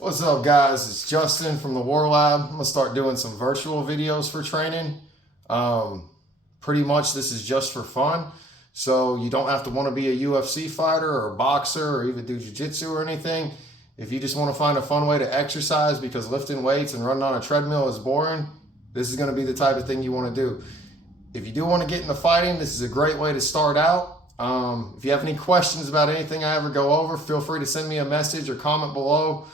What's up, guys? It's Justin from the War Lab. I'm gonna start doing some virtual videos for training. Pretty much this is just for fun. So you don't have to want to be a UFC fighter or a boxer or even do jiu-jitsu or anything. If you just want to find a fun way to exercise because lifting weights and running on a treadmill is boring, this is going to be the type of thing you want to do. If you do want to get into fighting, this is a great way to start out. If you have any questions about anything I ever go over, feel free to send me a message or comment below.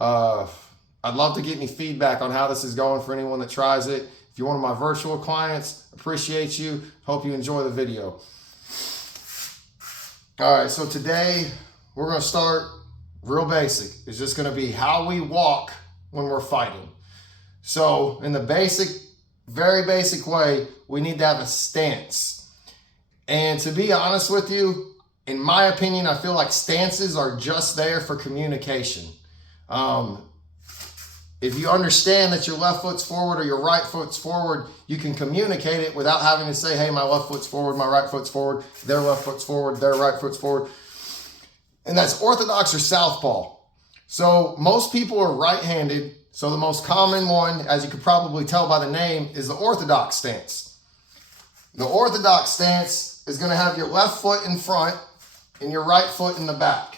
I'd love to get any feedback on how this is going for anyone that tries it. If you're one of my virtual clients, appreciate you. Hope you enjoy the video. All right, so today we're going to start real basic. It's just going to be how we walk when we're fighting. So in the very basic way, we need to have a stance. And to be honest with you, in my opinion, I feel like stances are just there for communication. If you understand that your left foot's forward or your right foot's forward, you can communicate it without having to say, hey, my left foot's forward, my right foot's forward, their left foot's forward, their right foot's forward. And that's orthodox or southpaw. So most people are right-handed. So the most common one, as you could probably tell by the name, is the orthodox stance. The orthodox stance is going to have your left foot in front and your right foot in the back.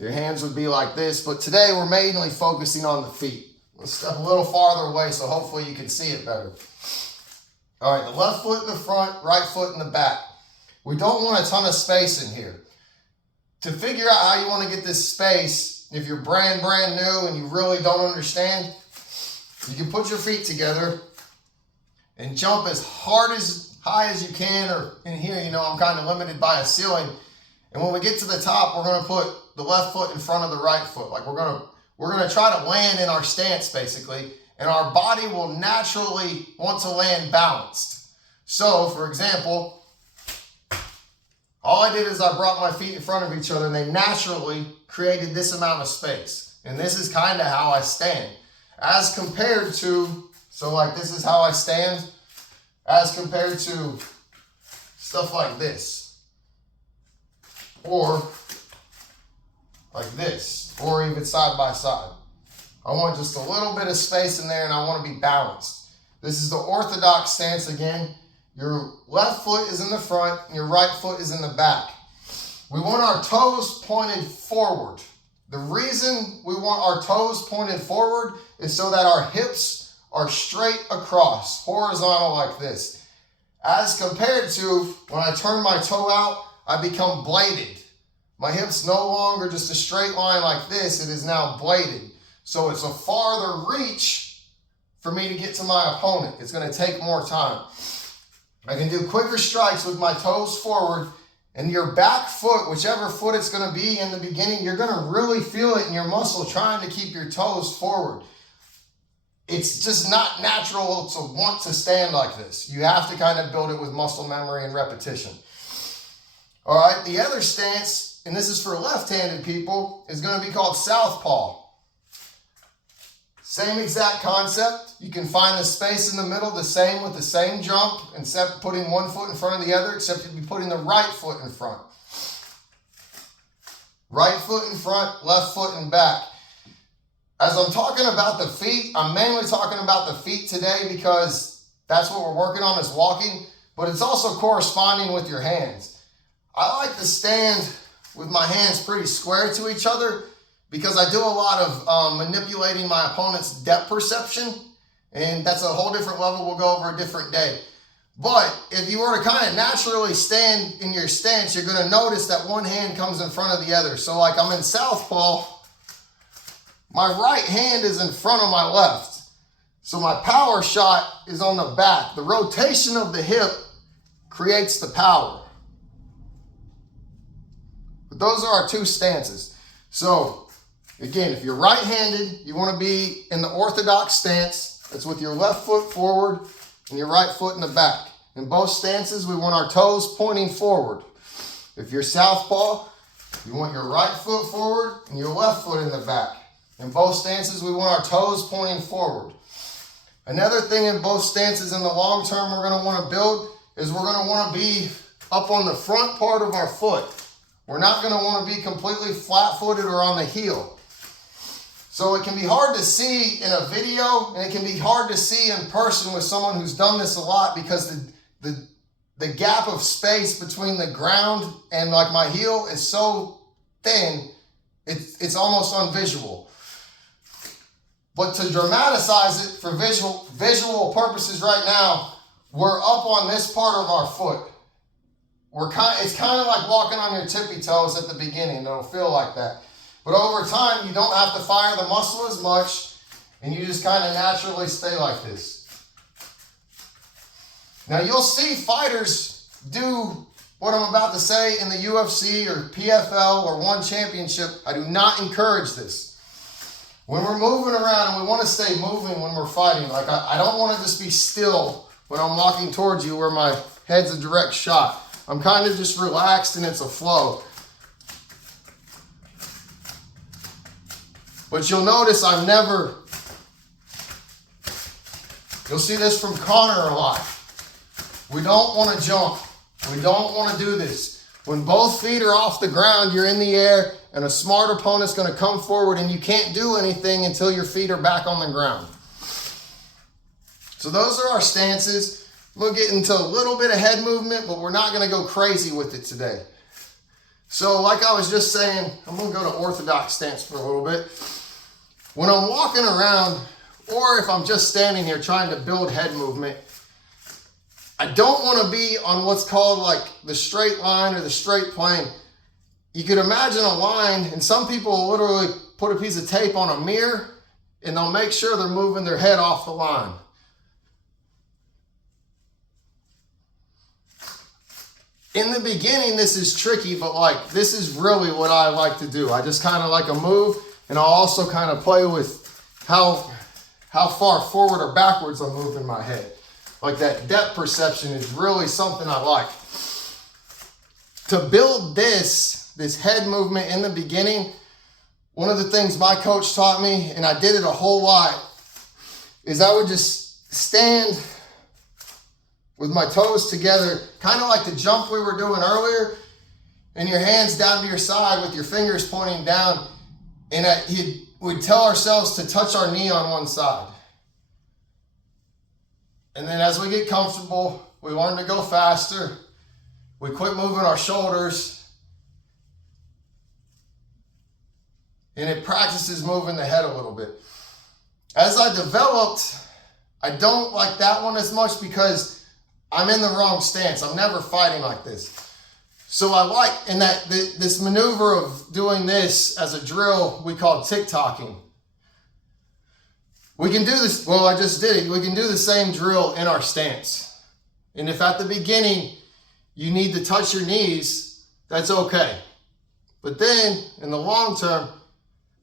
Your hands would be like this, but today we're mainly focusing on the feet. Let's step a little farther away so hopefully you can see it better. All right, the left foot in the front, right foot in the back. We don't want a ton of space in here. To figure out how you want to get this space, if you're brand new and you really don't understand, you can put your feet together and jump as high as you can, or in here, I'm kind of limited by a ceiling. And when we get to the top, we're going to put the left foot in front of the right foot. Like we're going to try to land in our stance basically, and our body will naturally want to land balanced. So for example, all I did is I brought my feet in front of each other and they naturally created this amount of space. And this is kind of how I stand. As compared to, so like this is how I stand, as compared to stuff like this. Or like this, or even side by side. I want just a little bit of space in there and I want to be balanced. This is the orthodox stance again. Your left foot is in the front and your right foot is in the back. We want our toes pointed forward. The reason we want our toes pointed forward is so that our hips are straight across, horizontal like this. As compared to when I turn my toe out, I become bladed. My hip's no longer just a straight line like this, it is now bladed. So it's a farther reach for me to get to my opponent. It's going to take more time. I can do quicker strikes with my toes forward, and your back foot, whichever foot it's going to be in the beginning, you're going to really feel it in your muscle trying to keep your toes forward. It's just not natural to want to stand like this. You have to kind of build it with muscle memory and repetition. All right, the other stance, and this is for left-handed people, is going to be called southpaw. Same exact concept. You can find the space in the middle the same with the same jump, except putting one foot in front of the other, except you'd be putting the right foot in front. Right foot in front, left foot in back. As I'm talking about the feet, I'm mainly talking about the feet today because that's what we're working on is walking, but it's also corresponding with your hands. I like to stand with my hands pretty square to each other because I do a lot of manipulating my opponent's depth perception, and that's a whole different level we'll go over a different day. But if you were to kind of naturally stand in your stance, you're going to notice that one hand comes in front of the other. So like I'm in southpaw, my right hand is in front of my left. So my power shot is on the back. The rotation of the hip creates the power. But those are our two stances. So again, if you're right-handed, you want to be in the orthodox stance. That's with your left foot forward and your right foot in the back. In both stances, we want our toes pointing forward. If you're southpaw, you want your right foot forward and your left foot in the back. In both stances, we want our toes pointing forward. Another thing in both stances in the long term we're going to want to build is we're going to want to be up on the front part of our foot. We're not going to want to be completely flat-footed or on the heel. So So it can be hard to see in a video, and it can be hard to see in person with someone who's done this a lot, because the gap of space between the ground and like my heel is so thin, it's almost unvisual. But to dramatize it for visual purposes right now, we're up on this part of our foot. It's kind of like walking on your tippy toes at the beginning. It'll feel like that. But over time, you don't have to fire the muscle as much, and you just kind of naturally stay like this. Now, you'll see fighters do what I'm about to say in the UFC or PFL or One Championship. I do not encourage this. When we're moving around, and we want to stay moving when we're fighting, like I don't want to just be still when I'm walking towards you where my head's a direct shot. I'm kind of just relaxed and it's a flow. But you'll notice you'll see this from Connor a lot. We don't want to jump. We don't want to do this. When both feet are off the ground, you're in the air, and a smart opponent's going to come forward, and you can't do anything until your feet are back on the ground. So those are our stances. We'll get into a little bit of head movement, but we're not going to go crazy with it today. So like I was just saying, I'm going to go to orthodox stance for a little bit. When I'm walking around, or if I'm just standing here trying to build head movement, I don't want to be on what's called like the straight line or the straight plane. You could imagine a line, and some people will literally put a piece of tape on a mirror, and they'll make sure they're moving their head off the line. In the beginning, this is tricky, but like this is really what I like to do. I just kind of like a move, and I'll also kind of play with how far forward or backwards I'm moving my head. Like that depth perception is really something I like. To build this head movement in the beginning, one of the things my coach taught me, and I did it a whole lot, is I would just stand with my toes together, kind of like the jump we were doing earlier, and your hands down to your side with your fingers pointing down, and we'd tell ourselves to touch our knee on one side. And then as we get comfortable, we learn to go faster. We quit moving our shoulders. And it practices moving the head a little bit. As I developed, I don't like that one as much because I'm in the wrong stance. I'm never fighting like this. So I like, in that this maneuver of doing this as a drill, we call tick-tocking. We can do this, well, I just did it. We can do the same drill in our stance. And if at the beginning you need to touch your knees, that's okay. But then, in the long term,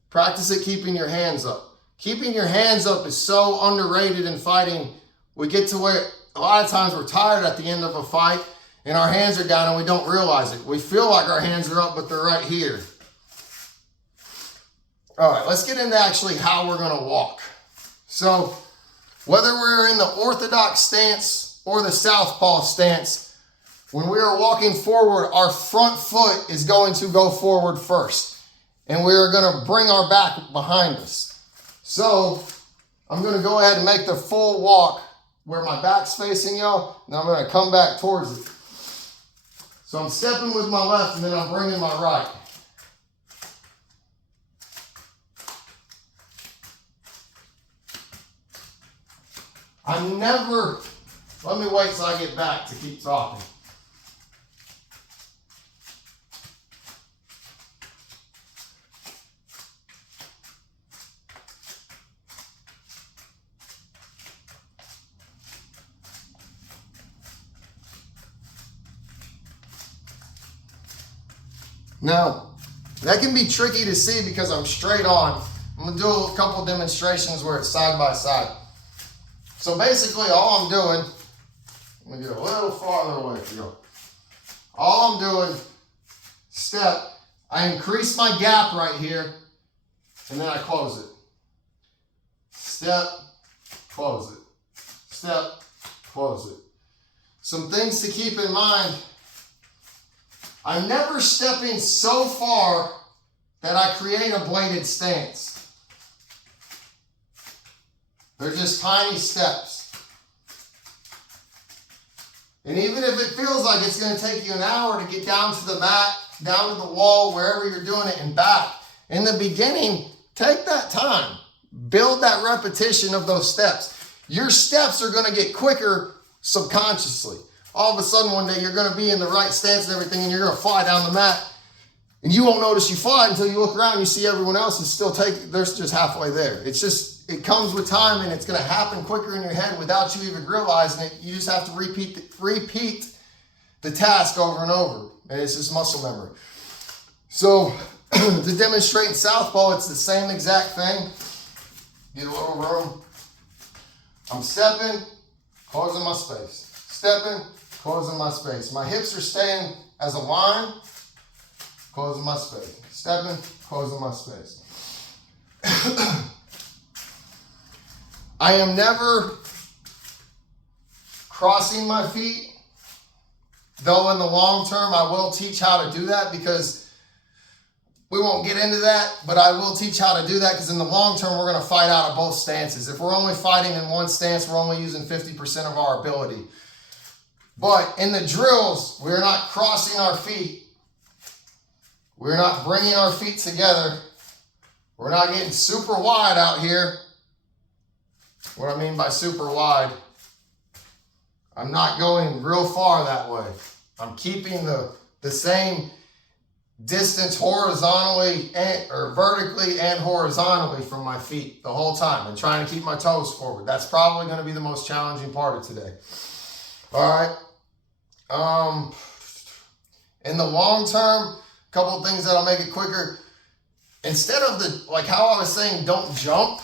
practice it keeping your hands up. Keeping your hands up is so underrated in fighting. We get to where a lot of times we're tired at the end of a fight and our hands are down and we don't realize it. We feel like our hands are up, but they're right here. All right, let's get into actually how we're going to walk. So whether we're in the orthodox stance or the southpaw stance, when we are walking forward, our front foot is going to go forward first. And we are going to bring our back behind us. So I'm going to go ahead and make the full walk where my back's facing y'all, and I'm going to come back towards it. So I'm stepping with my left, and then I'm bringing my right. Let me wait till I get back to keep talking. Now, that can be tricky to see because I'm straight on. I'm going to do a couple demonstrations where it's side by side. So basically all I'm doing, I'm going to get a little farther away from you. All I'm doing, step, I increase my gap right here, and then I close it. Step, close it. Step, close it. Some things to keep in mind. I'm never stepping so far that I create a bladed stance. They're just tiny steps. And even if it feels like it's going to take you an hour to get down to the mat, down to the wall, wherever you're doing it, and back, in the beginning, take that time. Build that repetition of those steps. Your steps are going to get quicker subconsciously. All of a sudden one day you're going to be in the right stance and everything, and you're going to fly down the mat, and you won't notice you fly until you look around and you see everyone else is still they're just halfway there. It comes with time, and it's going to happen quicker in your head without you even realizing it. You just have to repeat the task over and over, and it's just muscle memory. So to demonstrate in southpaw, it's the same exact thing. Get a little room. I'm stepping, closing my space. Stepping, closing my space. My hips are staying as a line, closing my space. Stepping, closing my space. I am never crossing my feet, though in the long term I will teach how to do that, because we won't get into that, but I will teach how to do that, because in the long term we're going to fight out of both stances. If we're only fighting in one stance, we're only using 50% of our ability. But in the drills, we're not crossing our feet. We're not bringing our feet together. We're not getting super wide out here. What I mean by super wide, I'm not going real far that way. I'm keeping the same distance horizontally or vertically and horizontally from my feet the whole time, and trying to keep my toes forward. That's probably going to be the most challenging part of today. All right. In the long term, a couple of things that'll make it quicker. Instead of like how I was saying, don't jump.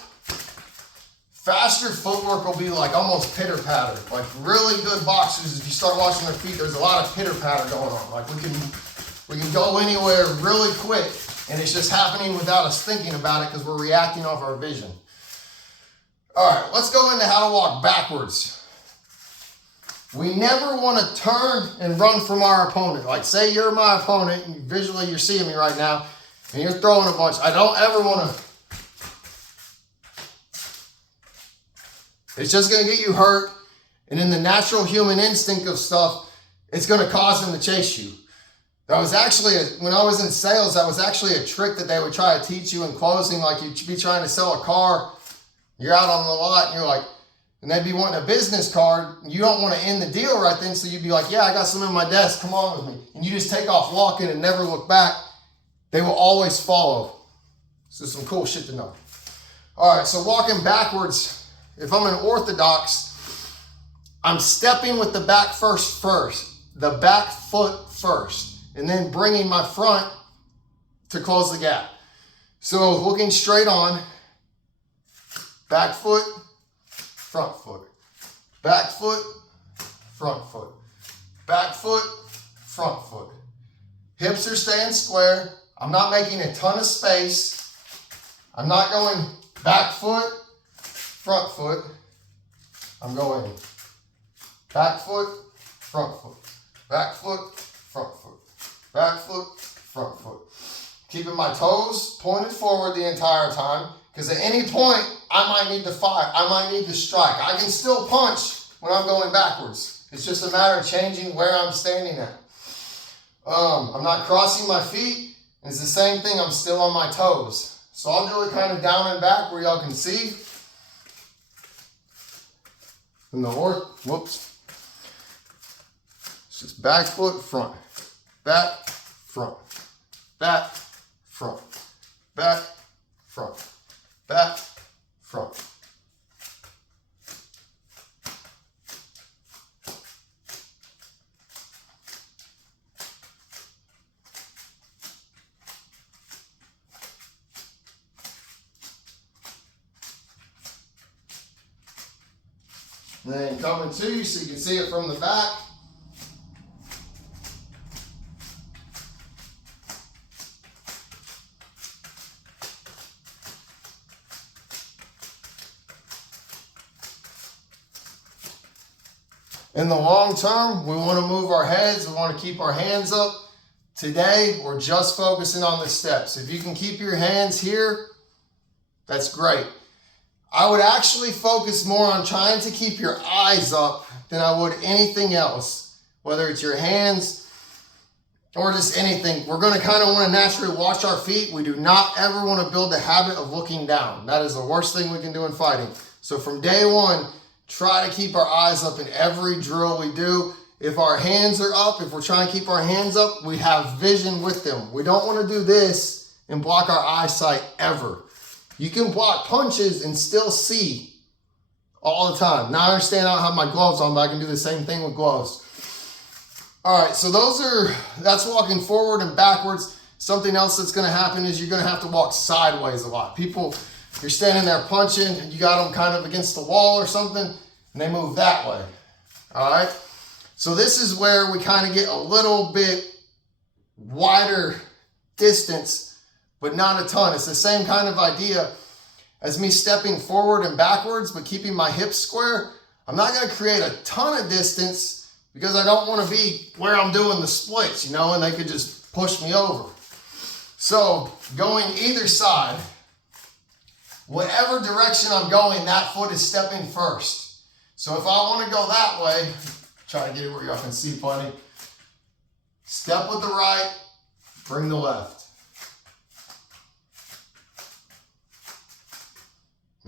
Faster footwork will be like almost pitter patter. Like really good boxers, if you start watching their feet, there's a lot of pitter patter going on. Like we can go anywhere really quick, and it's just happening without us thinking about it, because we're reacting off our vision. All right, let's go into how to walk backwards. We never want to turn and run from our opponent. Like say you're my opponent, and visually you're seeing me right now, and you're throwing a bunch. I don't ever want to. It's just going to get you hurt. And in the natural human instinct of stuff, it's going to cause them to chase you. That was actually, when I was in sales, that was actually a trick that they would try to teach you in closing. Like you'd be trying to sell a car, you're out on the lot, and you're like, and they'd be wanting a business card. You don't want to end the deal right then, so you'd be like, yeah, I got some in my desk, come on with me. And you just take off walking and never look back. They will always follow. So some cool shit to know. All right, so walking backwards, if I'm an orthodox, I'm stepping with the back first, the back foot first, and then bringing my front to close the gap. So looking straight on, back foot, front foot, back foot, front foot, back foot, front foot. Hips are staying square. I'm not making a ton of space. I'm not going back foot, front foot. I'm going back foot, front foot, back foot, front foot, back foot, front foot. Keeping my toes pointed forward the entire time, because at any point, I might need to fight. I might need to strike. I can still punch when I'm going backwards. It's just a matter of changing where I'm standing at. I'm not crossing my feet. It's the same thing. I'm still on my toes. So I'll do it kind of down and back where y'all can see. And whoops. It's just back foot, front, back, front, back, front, back, front, back, front. And then coming to you so you can see it from the back. In the long term, we want to move our heads. We want to keep our hands up. Today, we're just focusing on the steps. If you can keep your hands here, that's great. I would actually focus more on trying to keep your eyes up than I would anything else, whether it's your hands or just anything. We're going to kind of want to naturally watch our feet. We do not ever want to build the habit of looking down. That is the worst thing we can do in fighting. So from day one, try to keep our eyes up in every drill we do. If our hands are up, if we're trying to keep our hands up, we have vision with them. We don't want to do this and block our eyesight ever. You can block punches and still see all the time. Now I understand I don't have my gloves on, but I can do the same thing with gloves. All right, so that's walking forward and backwards. Something else that's gonna happen is you're gonna have to walk sideways a lot. People, you're standing there punching, you got them kind of against the wall or something, and they move that way, all right? So this is where we kind of get a little bit wider distance, but not a ton. It's the same kind of idea as me stepping forward and backwards, but keeping my hips square. I'm not gonna create a ton of distance because I don't wanna be where I'm doing the splits, you know, and they could just push me over. So going either side, whatever direction I'm going, that foot is stepping first. So if I wanna go that way, try to get it where y'all can see plenty. Step with the right, bring the left.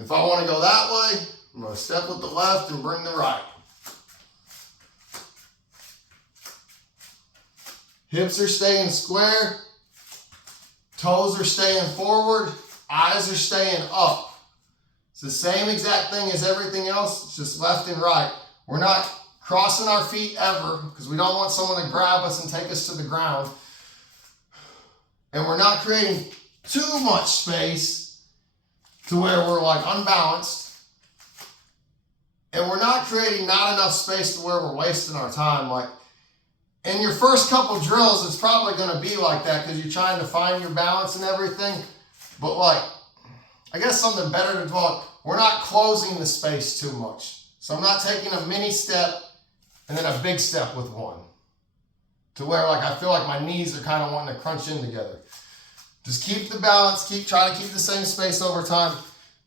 If I want to go that way, I'm going to step with the left and bring the right. Hips are staying square. Toes are staying forward. Eyes are staying up. It's the same exact thing as everything else. It's just left and right. We're not crossing our feet ever because we don't want someone to grab us and take us to the ground. And we're not creating too much space to where we're like unbalanced, and we're not creating not enough space to where we're wasting our time. Like in your first couple drills, it's probably going to be like that because you're trying to find your balance and everything. But like, I guess something better to develop, we're not closing the space too much. So I'm not taking a mini step and then a big step with one to where like I feel like my knees are kind of wanting to crunch in together. Just keep the balance, try to keep the same space over time.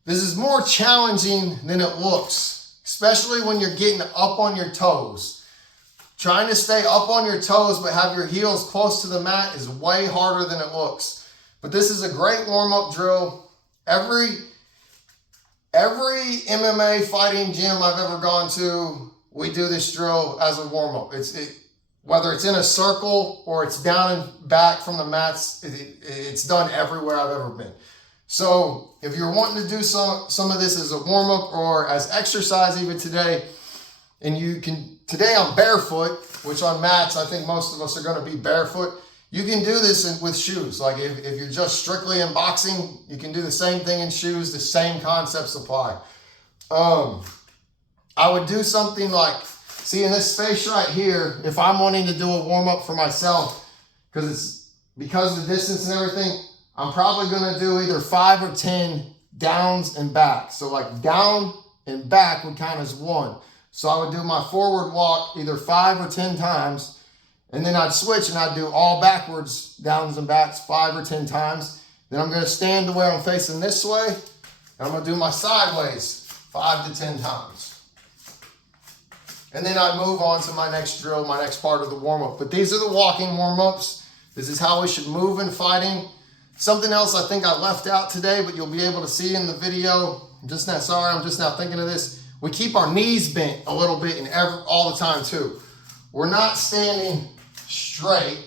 This is more challenging than it looks, especially when you're getting up on your toes. Trying to stay up on your toes but have your heels close to the mat is way harder than it looks. But this is a great warm-up drill. Every MMA fighting gym I've ever gone to, we do this drill as a warm-up. Whether it's in a circle or it's down and back from the mats, it's done everywhere I've ever been. So if you're wanting to do some of this as a warm-up or as exercise even today, and today I'm barefoot, which on mats, I think most of us are going to be barefoot. You can do this with shoes. Like if you're just strictly in boxing, you can do the same thing in shoes. The same concepts apply. I would do something like, see in this space right here, if I'm wanting to do a warm up for myself, because of the distance and everything, I'm probably going to do either 5 or 10 downs and back. So like down and back would count as one. So I would do my forward walk either 5 or 10 times, and then I'd switch and I'd do all backwards downs and backs 5 or 10 times. Then I'm going to stand to where I'm facing this way, and I'm going to do my sideways 5 to 10 times. And then I move on to my next drill, my next part of the warm-up. But these are the walking warm-ups. This is how we should move in fighting. Something else I think I left out today, but you'll be able to see in the video. I'm just now thinking of this. We keep our knees bent a little bit all the time too. We're not standing straight.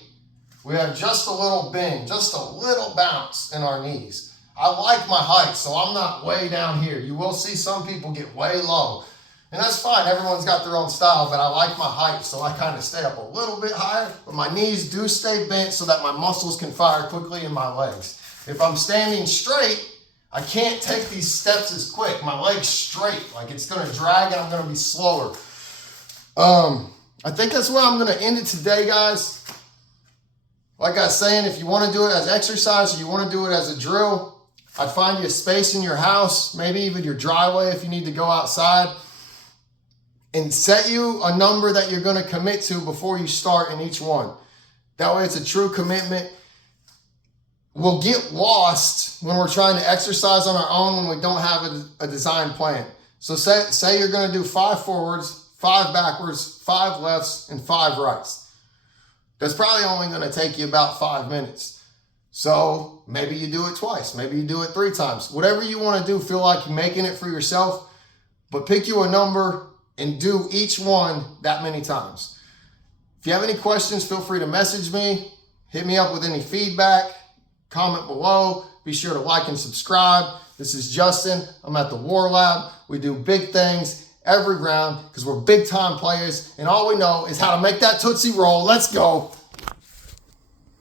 We have just a little bend, just a little bounce in our knees. I like my height, so I'm not way down here. You will see some people get way low. And that's fine, everyone's got their own style, but I like my height, so I kind of stay up a little bit higher, but my knees do stay bent so that my muscles can fire quickly in my legs. If I'm standing straight, I can't take these steps as quick. My leg's straight, like it's gonna drag and I'm gonna be slower. I think that's where I'm gonna end it today, guys. Like I was saying, if you wanna do it as exercise or you wanna do it as a drill, I'd find you a space in your house, maybe even your driveway if you need to go outside, and set you a number that you're going to commit to before you start in each one. That way it's a true commitment. will get lost when we're trying to exercise on our own when we don't have a design plan. So say you're going to do 5 forwards, 5 backwards, 5 lefts, and 5 rights. That's probably only going to take you about 5 minutes. So maybe you do it twice, maybe you do it 3 times. Whatever you want to do, feel like you're making it for yourself, but pick you a number and do each one that many times. If you have any questions, feel free to message me, hit me up with any feedback, comment below. Be sure to like and subscribe. This is Justin. I'm at the War Lab. We do big things every round because we're big time players and all we know is how to make that Tootsie roll. Let's go.